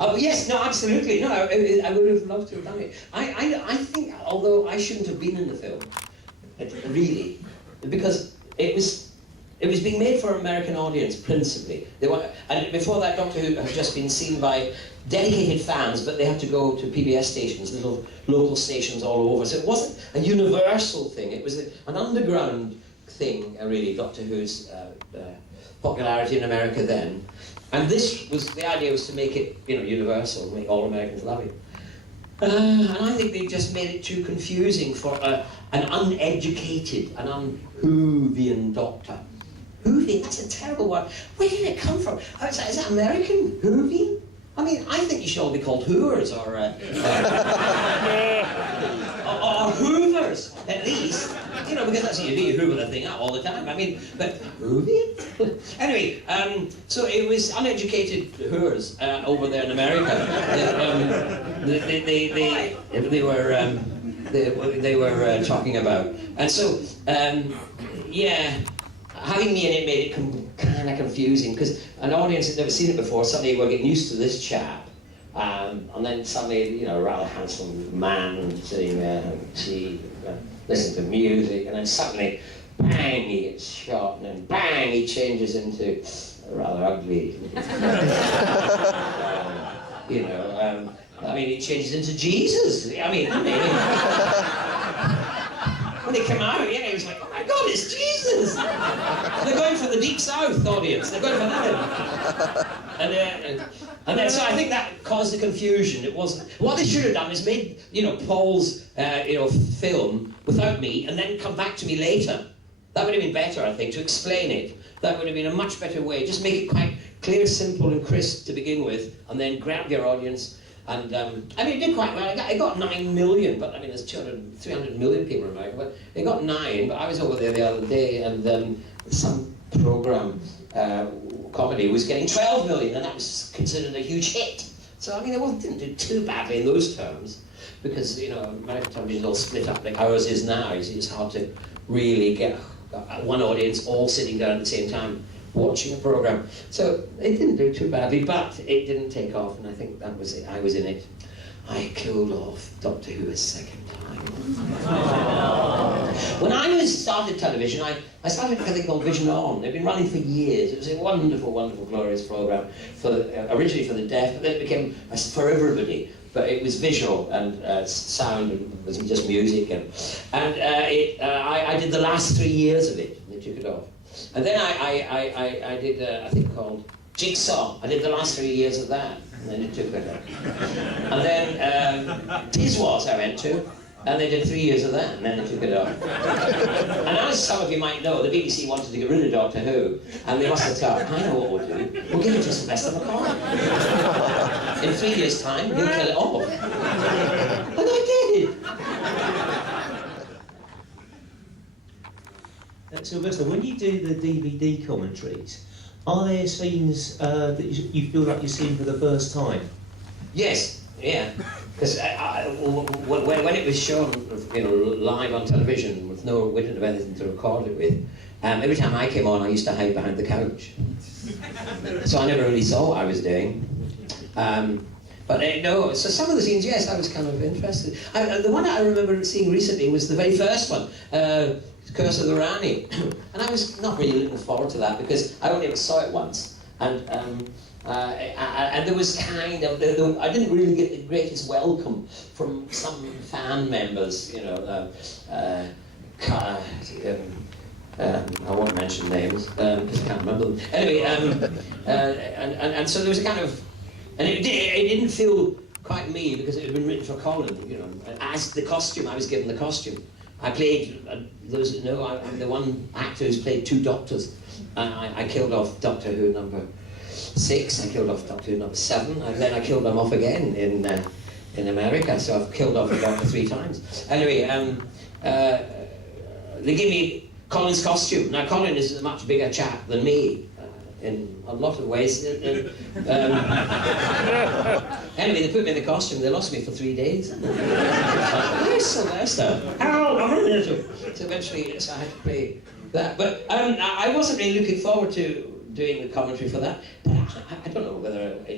Oh yes, no, absolutely, no. I would have loved to have done it. I think, although I shouldn't have been in the film, really, because it was being made for an American audience principally. And before that, Doctor Who had just been seen by dedicated fans, but they had to go to PBS stations, little local stations all over. So it wasn't a universal thing. It was an underground thing, really. Doctor Who's popularity in America then. And the idea was to make it, universal, make all Americans love it. And I think they just made it too confusing for an uneducated, an un-Whovian doctor. Whovian, that's a terrible word. Where did it come from? Is that American? Whovian? I mean, I think you should all be called Hooers or Hoovers, at least. Because that's what you do, you hoover the thing up all the time. I mean, but Whovian? Anyway, so it was uneducated Hoovers over there in America. They were talking about. And so, yeah, having me in it made it kind of confusing, because an audience had never seen it before. Suddenly we're getting used to this chap, and then suddenly, a rather handsome man sitting there and listening to music, and then suddenly, bang, he gets shot, and then bang, he changes into a rather ugly. I mean, he changes into Jesus. I mean, when they come out, it was like, oh my God, it's Jesus! They're going for the Deep South audience. They're going for that. And then, so I think that caused the confusion. It wasn't. What they should have done is made, Paul's, film without me, and then come back to me later. That would have been better, I think, to explain it. That would have been a much better way. Just make it quite clear, simple, and crisp to begin with, and then grab your audience. And I mean, it did quite well. It got 9 million, but I mean, there's 300 million people in America, but it got 9. But I was over there the other day, and some program, comedy, was getting 12 million, and that was considered a huge hit. So I mean, it didn't do too badly in those terms, because American television is all split up like ours is now. You see, it's hard to really get one audience all sitting down at the same time watching a program. So it didn't do too badly, but it didn't take off, and I think that was it. I was in it. I killed off Doctor Who a second time. When I started television, I started a thing called Vision On. They've been running for years. It was a wonderful, wonderful, glorious program, originally for the deaf, but then it became for everybody. But it was visual and sound, and it wasn't just music. And I did the last 3 years of it, and they took it off. And then I did a thing called Jigsaw. I did the last 3 years of that, and then it took it off. And then Tiswas I went to, and they did 3 years of that, and then they took it off. And as some of you might know, the BBC wanted to get rid of Doctor Who, and they must have thought, I know what we'll do. We'll give it to Sylvester Mcoy. In 3 years' time, he'll kill it off. And I did. Sylvester, when you do the DVD commentaries, are there scenes that you feel like you're seeing for the first time? Yes, yeah. Because when it was shown, live on television with we didn't have anything to record it with. Every time I came on, I used to hide behind the couch, so I never really saw what I was doing. But no, so some of the scenes, yes, I was kind of interested. The one I remember seeing recently was the very first one. Curse of the Rani, and I was not really looking forward to that because I only ever saw it once, and there was kind of I didn't really get the greatest welcome from some fan members, I won't mention names because I can't remember them. Anyway, and so there was a kind of, and it didn't feel quite me because it had been written for Colin, as the costume, I was given the costume. I played, I'm the one actor who's played 2 doctors. I killed off Doctor Who number 6, I killed off Doctor Who number 7, and then I killed them off again in America, so I've killed off the Doctor 3 times. Anyway, they give me Colin's costume. Now Colin is a much bigger chap than me, in a lot of ways. Anyway, they put me in the costume, they lost me for 3 days. Where's Sylvester? Help, I'm in there. So eventually, I had to play that. But I wasn't really looking forward to doing the commentary for that. But I don't know whether it's